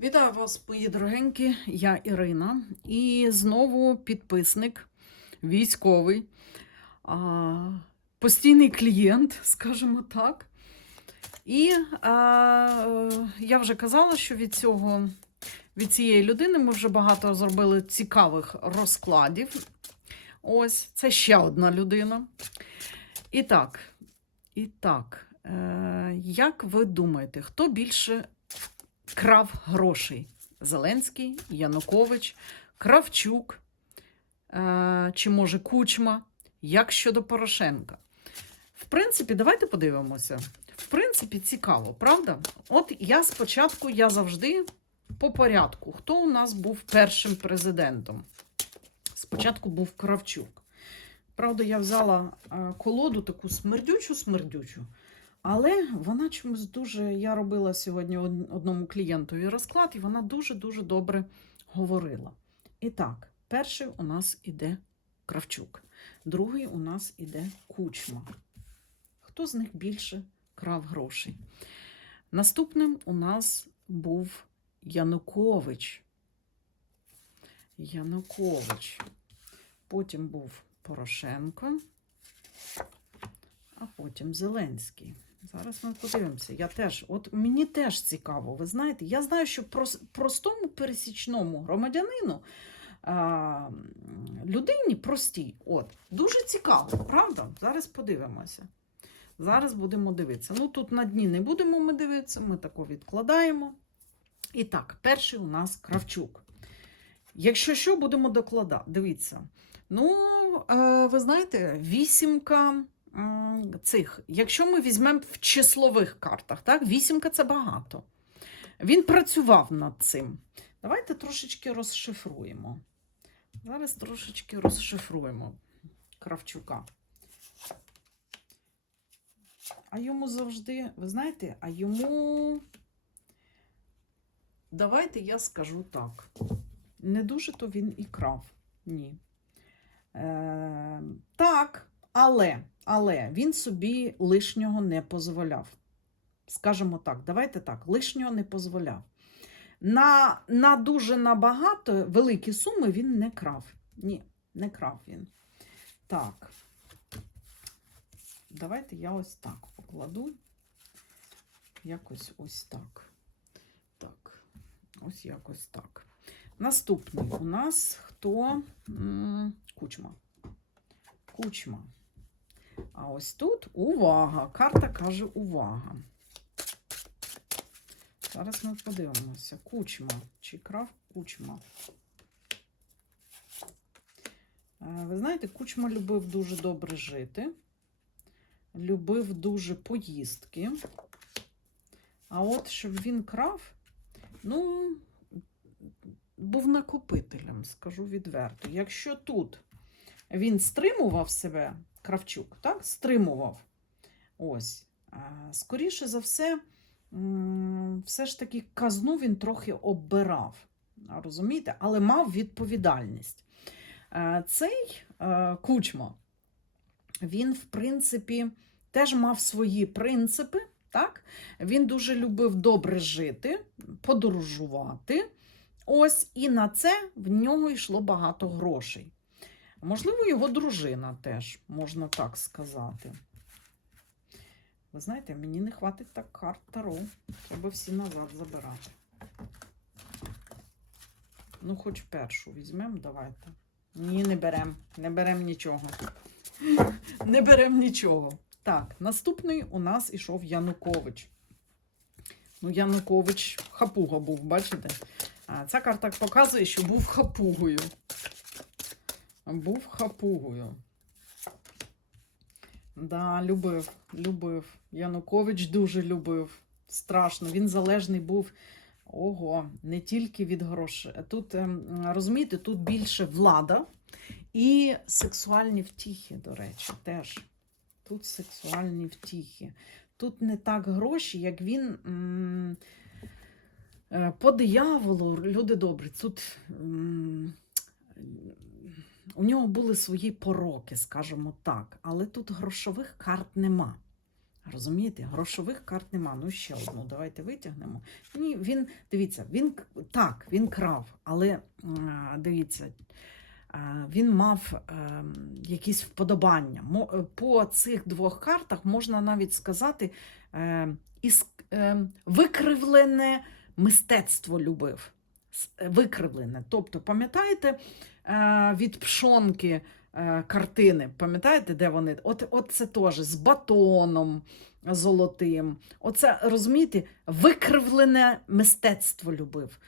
Вітаю вас, мої дорогенькі, я Ірина. І знову підписник, військовий, а, постійний клієнт, скажімо так. І а, я вже казала, що від цього, від цієї людини ми вже багато зробили цікавих розкладів. Ось, це ще одна людина. І так, і так, е, як ви думаєте, хто більше крав грошей. Зеленський, Янукович, Кравчук е, чи може Кучма. Як щодо Порошенка? В принципі, давайте подивимося. В принципі, цікаво, правда? От я спочатку, я завжди по порядку. Хто у нас був першим президентом? Спочатку був Кравчук. Правда, я взяла е, колоду таку смердючу-смердючу. Але вона чомусь дуже. Я робила сьогодні одному клієнтові розклад, і вона дуже-дуже добре говорила. І так, перший у нас іде Кравчук, другий у нас іде Кучма. Хто з них більше крав грошей? Наступним у нас був Янукович. Янукович. Потім був Порошенко, а потім Зеленський. Зараз ми подивимося. Я теж, от мені теж цікаво. Ви знаєте, я знаю, що простому пересічному громадянину, людині простій, от, дуже цікаво, правда? Зараз подивимося. Зараз будемо дивитися. Ну, тут на дні не будемо ми дивитися, ми тако відкладаємо. І так, перший у нас Кравчук. Якщо що, будемо докладати. Дивіться. Ну, е, ви знаєте, вісімка цих. Якщо ми візьмемо в числових картах, так, вісімка це багато. Він працював над цим. Давайте трошечки розшифруємо. Зараз трошечки розшифруємо Кравчука. А йому завжди, ви знаєте, а йому. Давайте я скажу так. Не дуже то він і крав. Ні. Е, так, але, але він собі лишнього не дозволяв. Скажемо так, давайте так, лишнього не дозволяв. На, на дуже набагато великі суми він не крав. Ні, не крав він. Так. Давайте я ось так покладу. Якось ось так. Так, ось якось так. Наступний у нас хто? Кучма. Кучма. А ось тут увага. Карта каже увага. Зараз ми подивимося. Кучма. Чи крав кучма? Е, Ви знаєте, кучма любив дуже добре жити, любив дуже поїздки. А от щоб він крав, ну, був накопителем, скажу відверто. Якщо тут він стримував себе, Кравчук, так? Стримував. Ось. Скоріше за все, все ж таки казну він трохи оббирав. Розумієте? Але мав відповідальність. Цей кучма, він, в принципі, теж мав свої принципи. Так? Він дуже любив добре жити, подорожувати. Ось і на це в нього йшло багато грошей. Можливо, його дружина теж, можна так сказати. Ви знаєте, мені не хватить так карт Таро. Треба всі назад забирати. Ну, хоч першу візьмемо, давайте. Ні, не беремо. Не беремо нічого. Не беремо нічого. Так, наступний у нас ішов Янукович. Ну, Янукович хапуга був, бачите? Ця карта показує, що був хапугою. Був хапугою. Да, любив, любив. Янукович дуже любив. Страшно. Він залежний був. Ого, не тільки від грошей. Тут, ем, розумієте, тут більше влада і сексуальні втіхи, до речі, теж. Тут сексуальні втіхи. Тут не так гроші, як він. е, По дияволу, люди добрі, тут м, у нього були свої пороки, скажімо так, але тут грошових карт нема. Розумієте, грошових карт нема. Ну, ще одну, давайте витягнемо. Ні, він, дивіться, він так, він крав, але дивіться, він мав е, якісь вподобання. Е, По цих двох картах можна навіть сказати, е, із, е, викривлене мистецтво любив. Е, Викривлене. Тобто, пам'ятаєте е, від пшонки е, картини, пам'ятаєте, де вони? От, от це теж з батоном золотим. Оце, розумієте, викривлене мистецтво любив.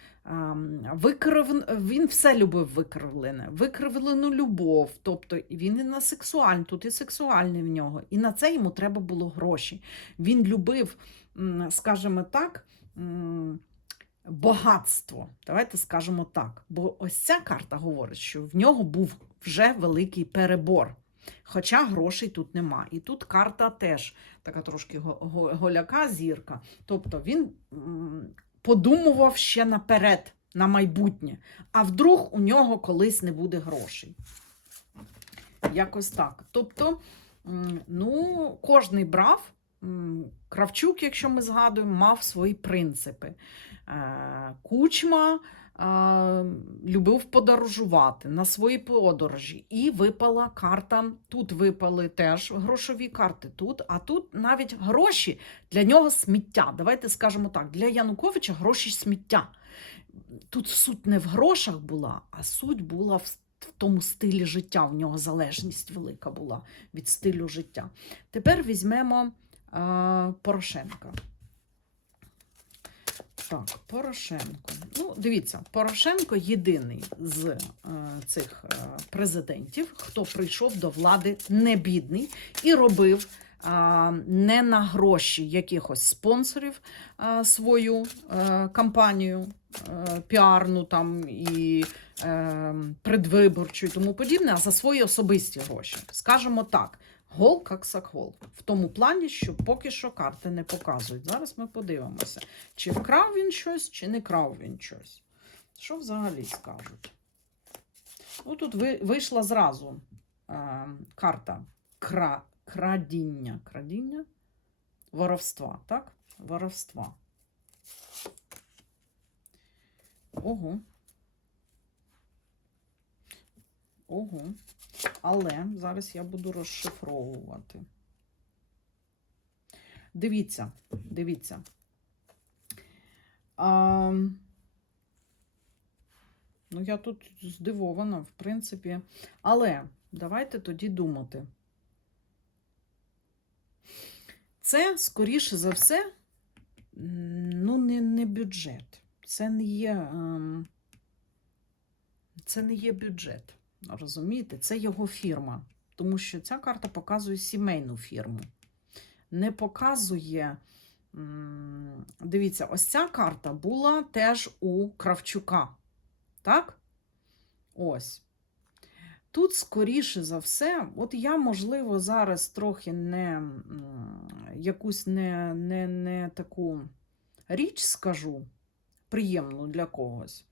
Викрив... Він все любив викривлене, викривлену любов. Тобто він і на сексуальний, тут і сексуальний в нього. І на це йому треба було гроші. Він любив, скажімо так, багатство. Давайте скажемо так. Бо ось ця карта говорить, що в нього був вже великий перебор. Хоча грошей тут нема. І тут карта теж така трошки го- го- голяка зірка. Тобто він подумував ще наперед, на майбутнє. А вдруг у нього колись не буде грошей. Якось так. Тобто, ну, кожний брав. Кравчук, якщо ми згадуємо, мав свої принципи. Е, Кучма е, любив подорожувати на свої подорожі. І випала карта. Тут випали теж грошові карти. Тут, а тут навіть гроші для нього сміття. Давайте скажемо так: для Януковича гроші сміття. Тут суть не в грошах була, а суть була в в тому стилі життя. В нього залежність велика була від стилю життя. Тепер візьмемо е, Порошенка. Так, Порошенко. Ну, дивіться, Порошенко єдиний з е, цих е, президентів, хто прийшов до влади не бідний і робив не на гроші якихось спонсорів свою е, кампанію е, піарну там і е, предвиборчу і тому подібне, а за свої особисті гроші. Скажемо так. Гол як сакгол. В тому плані, що поки що карти не показують. Зараз ми подивимося, чи вкрав він щось, чи не крав він щось. Що взагалі скажуть? Ну, тут ви- вийшла зразу е, карта кра, крадіння. Крадіння? Воровства, так? Воровства. Ого. Ого. Але зараз я буду розшифровувати. Дивіться, дивіться. А, ну, я тут здивована, в принципі. Але давайте тоді думати. Це, скоріше за все, ну, не, не бюджет. Це не є. ем, Це не є бюджет. Розумієте, це його фірма. Тому що ця карта показує сімейну фірму. Не показує. Дивіться, ось ця карта була теж у Кравчука. Так? Ось. Тут, скоріше за все, от я, можливо, зараз трохи не якусь не, не, не таку річ скажу, приємну для когось.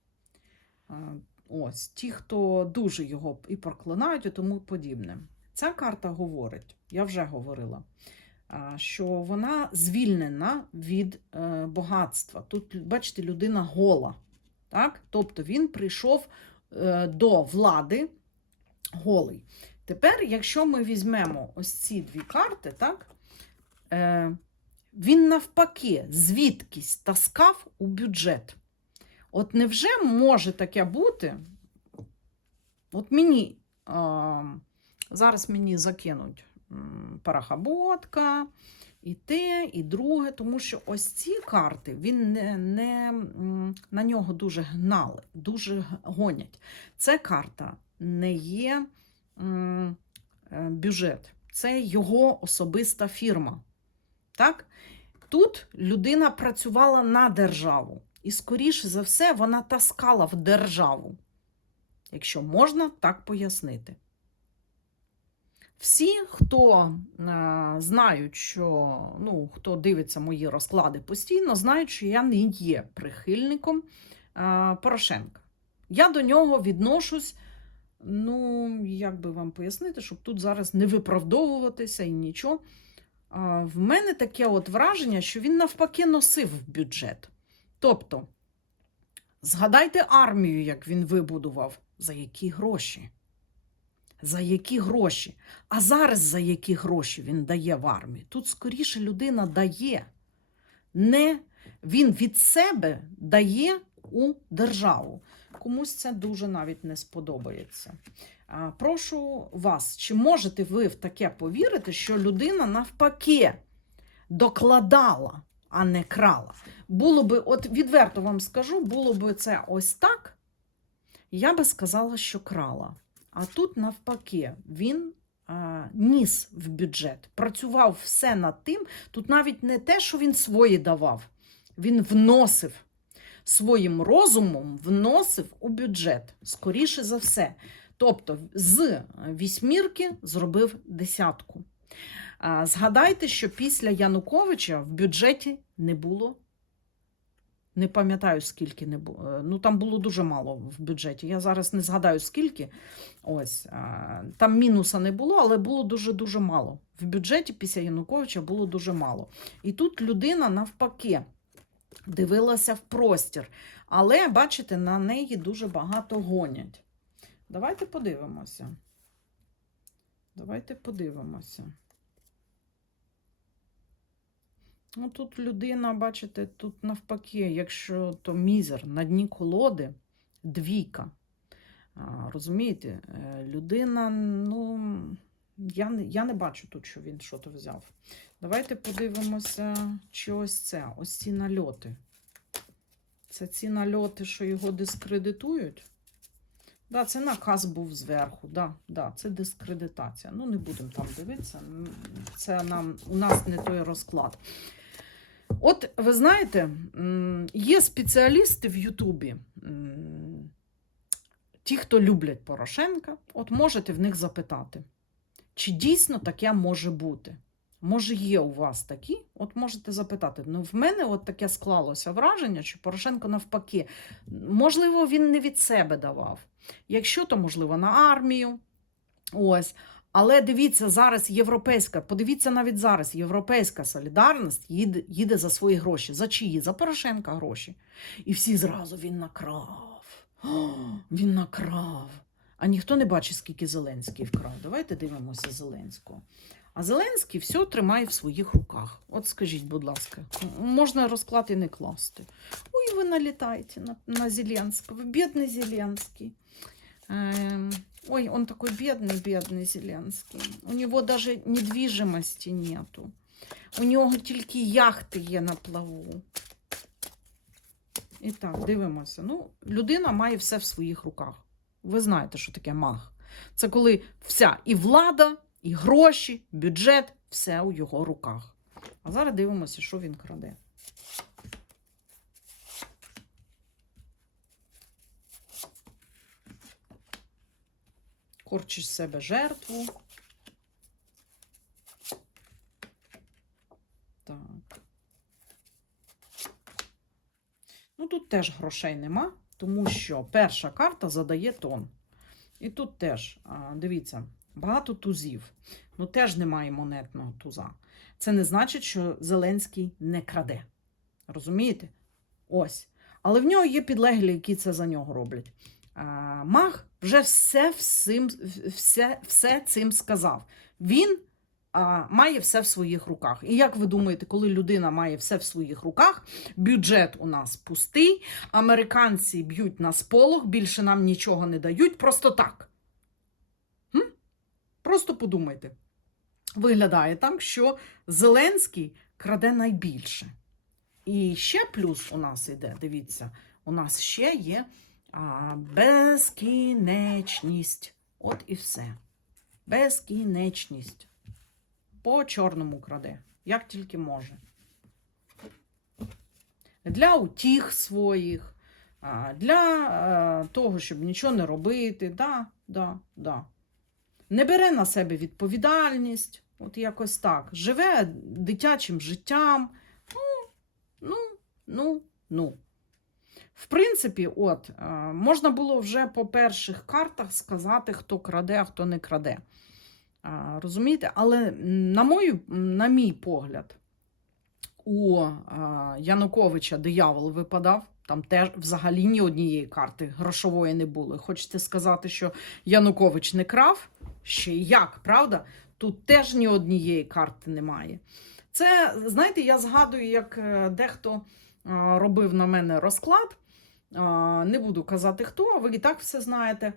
Ось, ті, хто дуже його і проклинають, і тому подібне. Ця карта говорить, я вже говорила, що вона звільнена від е, багатства. Тут, бачите, людина гола. Так? Тобто він прийшов е, до влади голий. Тепер, якщо ми візьмемо ось ці дві карти, так, е, він навпаки звідкись таскав у бюджет. От невже може таке бути? От мені а, зараз мені закинуть парахаботка, і те, і друге, тому що ось ці карти він не, не на нього дуже гнали, дуже гонять. Це карта не є м, е, бюджет, це його особиста фірма. Так? Тут людина працювала на державу. І, скоріше за все, вона таскала в державу, якщо можна так пояснити. Всі, хто е, знають, що ну, хто дивиться мої розклади постійно, знають, що я не є прихильником е, Порошенка. Я до нього відношусь, ну, як би вам пояснити, щоб тут зараз не виправдовуватися і нічого. а, в мене таке от враження, що він навпаки носив бюджет. Тобто, згадайте армію, як він вибудував, за які гроші. За які гроші? А зараз за які гроші він дає в армію? Тут скоріше людина дає. Не він від себе дає у державу. Комусь це дуже навіть не сподобається. Прошу вас, чи можете ви в таке повірити, що людина навпаки докладала, а не крала? Було би, от відверто вам скажу, було би це ось так, я би сказала, що крала. А тут навпаки, він а, ніс в бюджет, працював все над тим. Тут навіть не те, що він свої давав, він вносив своїм розумом, вносив у бюджет, скоріше за все. Тобто з вісьмірки зробив десятку. Згадайте, що після Януковича в бюджеті не було. Не пам'ятаю, скільки не було. Ну, там було дуже мало в бюджеті. Я зараз не згадаю, скільки. Ось там мінуса не було, але було дуже-дуже мало. В бюджеті після Януковича було дуже мало. І тут людина навпаки дивилася в простір. Але, бачите, на неї дуже багато гонять. Давайте подивимося. Давайте подивимося. Ну, тут людина, бачите, тут навпаки, якщо то мізер на дні колоди, двійка. Розумієте, Е, людина, ну, я не, я не бачу тут, що він щось взяв. Давайте подивимося, чи ось це, ось ці нальоти. Це ці нальоти, що його дискредитують. Да, це наказ був зверху. Да, да, це дискредитація. Ну, не будемо там дивитися. Це нам, у нас не той розклад. От ви знаєте, є спеціалісти в Ютубі, ті, хто люблять Порошенка, от можете в них запитати, чи дійсно таке може бути. Може, є у вас такі, от можете запитати. Ну, в мене от таке склалося враження, що Порошенко навпаки, можливо, він не від себе давав. Якщо то, можливо, на армію. Ось. Але дивіться, зараз європейська, подивіться навіть зараз, європейська солідарність їде, їде за свої гроші. За чиї? За Порошенка гроші. І всі зразу він накрав. О, він накрав. А ніхто не бачить, скільки Зеленський вкрав. Давайте дивимося Зеленського. А Зеленський все тримає в своїх руках. От скажіть, будь ласка, можна розклад і не класти. Ой, ви налітаєте на, на Зеленського. Бідний Зеленський. Эм, Ой, он такой бедный, бедный Зеленский. У него даже недвижимости нету. У нього тільки яхти є на плаву. І так, дивимося. Ну, людина має все в своїх руках. Ви знаєте, що таке маг. Це коли вся і влада, і гроші, бюджет, все у його руках. А зараз дивимося, що він краде. Корчиш себе жертву. Так. Ну, тут теж грошей нема, тому що перша карта задає тон. І тут теж, дивіться, багато тузів. Ну, теж немає монетного туза. Це не значить, що Зеленський не краде. Розумієте? Ось. Але в нього є підлеглі, які це за нього роблять. Маг вже все, всім, все, все цим сказав. Він а, має все в своїх руках. І як ви думаєте, коли людина має все в своїх руках, бюджет у нас пустий, американці б'ють на сполох, більше нам нічого не дають, просто так. М? Просто подумайте. Виглядає так, що Зеленський краде найбільше. І ще плюс у нас іде, дивіться, у нас ще є безкінечність. От і все. Безкінечність. По чорному краде, як тільки може. Для утіх своїх, для е, того, щоб нічого не робити. Да, да, да. Не бере на себе відповідальність, от якось так. Живе дитячим життям. Ну, ну, ну, ну. В принципі, от, е, можна було вже по перших картах сказати, хто краде, а хто не краде. Розумієте? Але на, мою, на мій погляд, у Януковича диявол випадав. Там теж взагалі ні однієї карти грошової не було. Хочете сказати, що Янукович не крав? Ще як, правда? Тут теж ні однієї карти немає. Це, знаєте, я згадую, як е, дехто робив на мене розклад. Не буду казати хто, ви і так все знаєте.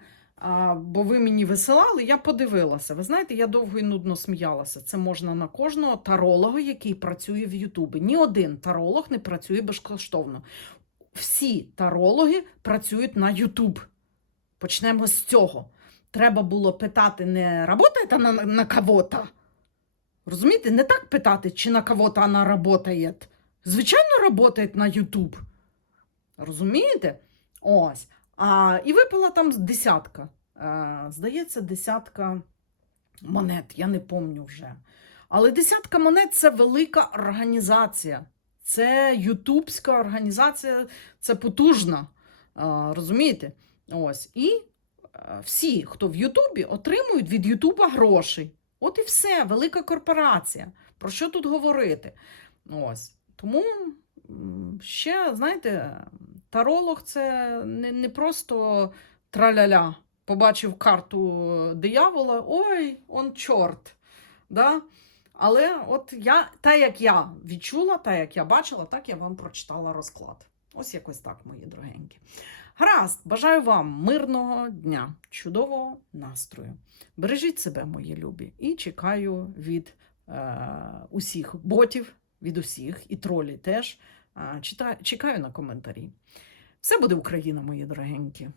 Бо ви мені висилали, я подивилася. Ви знаєте, я довго і нудно сміялася. Це можна на кожного таролога, який працює в Ютубі. Ні один таролог не працює безкоштовно. Всі тарологи працюють на Ютуб. Почнемо з цього. Треба було питати, не работаєте на, на кого-то? Розумієте, не так питати, чи на кого-то вона работає. Звичайно, работає на Ютуб. Розумієте? Ось. А, і випала там десятка. Е, здається, десятка монет, я не помню вже. Але десятка монет це велика організація. Це ютубська організація, це потужна. Е, розумієте? Ось. І е, всі, хто в Ютубі, отримують від Ютуба гроші. От і все, велика корпорація. Про що тут говорити? Ось. Тому ще, знаєте, таролог це не, не просто траляля. Побачив карту диявола, ой, он чорт. Да? Але от я, та як я відчула, та як я бачила, так я вам прочитала розклад. Ось якось так, мої дорогенькі. Гаразд, бажаю вам мирного дня, чудового настрою. Бережіть себе, мої любі, і чекаю від е, усіх ботів, від усіх, і тролі теж. Чекаю на коментарі. Все буде Україна, мої дорогенькі.